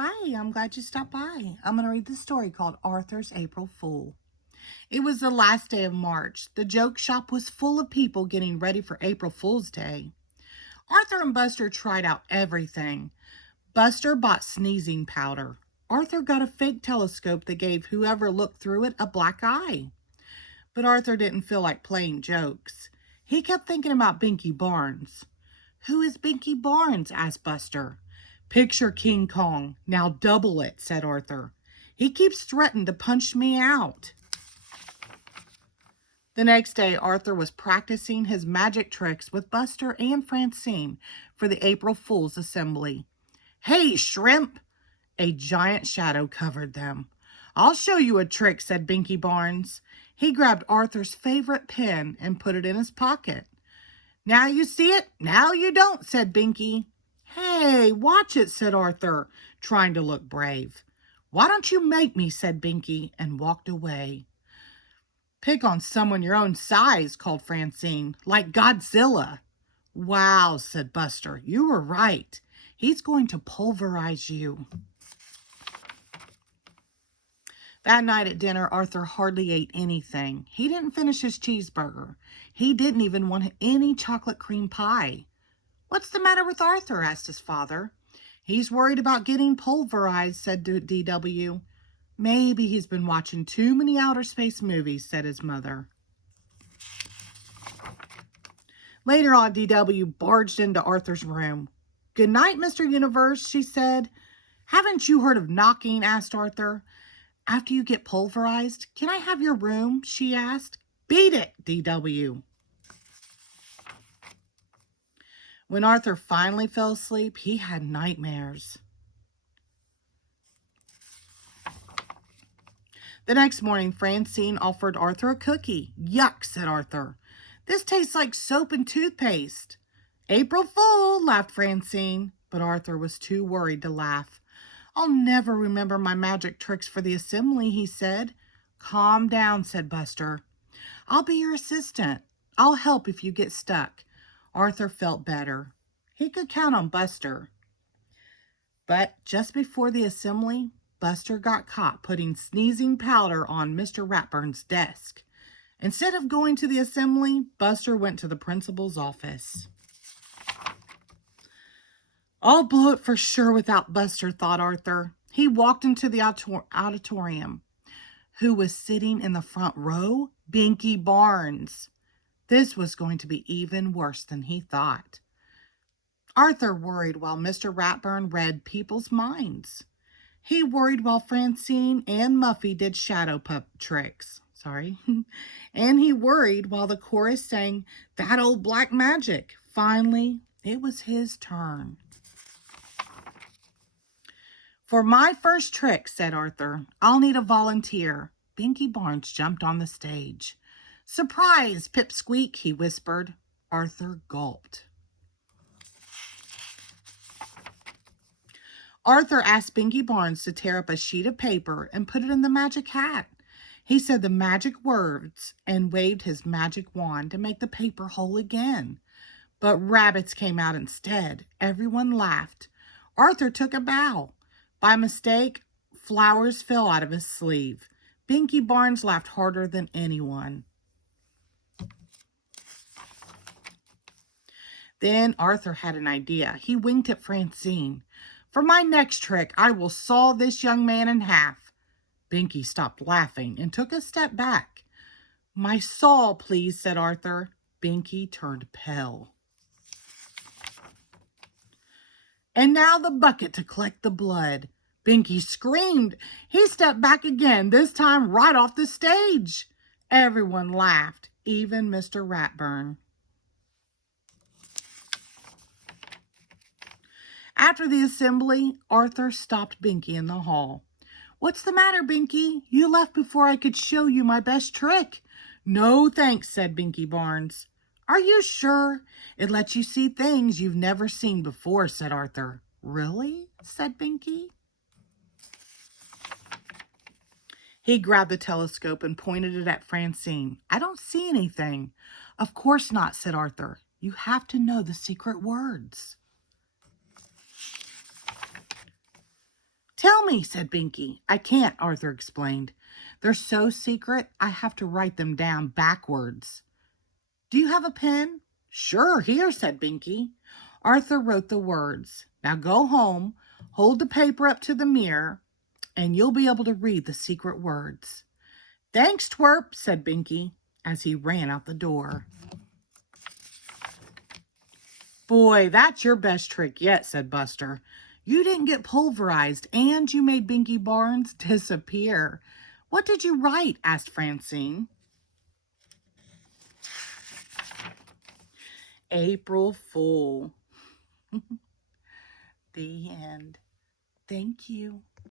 Hi, I'm glad you stopped by. I'm going to read the story called Arthur's April Fool. It was the last day of March. The joke shop was full of people getting ready for April Fool's Day. Arthur and Buster tried out everything. Buster bought sneezing powder. Arthur got a fake telescope that gave whoever looked through it a black eye. But Arthur didn't feel like playing jokes. He kept thinking about Binky Barnes. "Who is Binky Barnes?" asked Buster. "Picture King Kong. Now double it," said Arthur. "He keeps threatening to punch me out." The next day, Arthur was practicing his magic tricks with Buster and Francine for the April Fool's assembly. "Hey, shrimp!" A giant shadow covered them. "I'll show you a trick," said Binky Barnes. He grabbed Arthur's favorite pen and put it in his pocket. "Now you see it, now you don't," said Binky. "Hey, watch it," said Arthur, trying to look brave. "Why don't you make me?" said Binky, and walked away. "Pick on someone your own size," called Francine, "like Godzilla." "Wow," said Buster, "you were right. He's going to pulverize you." That night at dinner, Arthur hardly ate anything. He didn't finish his cheeseburger. He didn't even want any chocolate cream pie. "What's the matter with Arthur?" asked his father. "He's worried about getting pulverized," said DW. "Maybe he's been watching too many outer space movies," said his mother. Later on, DW barged into Arthur's room. "Good night, Mr. Universe," she said. "Haven't you heard of knocking?" asked Arthur. "After you get pulverized, can I have your room?" she asked. "Beat it, DW." When Arthur finally fell asleep, he had nightmares. The next morning, Francine offered Arthur a cookie. "Yuck," said Arthur. "This tastes like soap and toothpaste." "April Fool," laughed Francine, but Arthur was too worried to laugh. "I'll never remember my magic tricks for the assembly," he said. "Calm down," said Buster. "I'll be your assistant. I'll help if you get stuck." Arthur felt better. He could count on Buster. But just before the assembly, Buster got caught putting sneezing powder on Mr. Ratburn's desk. Instead of going to the assembly, Buster went to the principal's office. "I'll blow it for sure without Buster," thought Arthur. He walked into the auditorium. Who was sitting in the front row? Binky Barnes. This was going to be even worse than he thought. Arthur worried while Mr. Ratburn read people's minds. He worried while Francine and Muffy did shadow pup tricks. And he worried while the chorus sang "That Old Black Magic." Finally, it was his turn. "For my first trick," said Arthur, "I'll need a volunteer." Binky Barnes jumped on the stage. "Surprise, Pipsqueak," he whispered. Arthur gulped. Arthur asked Binky Barnes to tear up a sheet of paper and put it in the magic hat. He said the magic words and waved his magic wand to make the paper whole again. But rabbits came out instead. Everyone laughed. Arthur took a bow. By mistake, flowers fell out of his sleeve. Binky Barnes laughed harder than anyone. Then Arthur had an idea. He winked at Francine. "For my next trick, I will saw this young man in half." Binky stopped laughing and took a step back. "My saw, please," said Arthur. Binky turned pale. "And now the bucket to collect the blood." Binky screamed. He stepped back again, this time right off the stage. Everyone laughed, even Mr. Ratburn. After the assembly, Arthur stopped Binky in the hall. "What's the matter, Binky? You left before I could show you my best trick." "No, thanks," said Binky Barnes. "Are you sure? It lets you see things you've never seen before," said Arthur. "Really?" said Binky. He grabbed the telescope and pointed it at Francine. "I don't see anything." "Of course not," said Arthur. "You have to know the secret words." Tell me, said Binky. I can't, Arthur explained. They're so secret, I have to write them down backwards. Do you have a pen? Sure, here, said Binky. Arthur wrote the words. Now go home, hold the paper up to the mirror, and you'll be able to read the secret words. Thanks, Twerp, said Binky as he ran out the door. Boy, that's your best trick yet, said Buster. You didn't get pulverized, and you made Binky Barnes disappear. What did you write? Asked Francine. April Fool. The end. Thank you.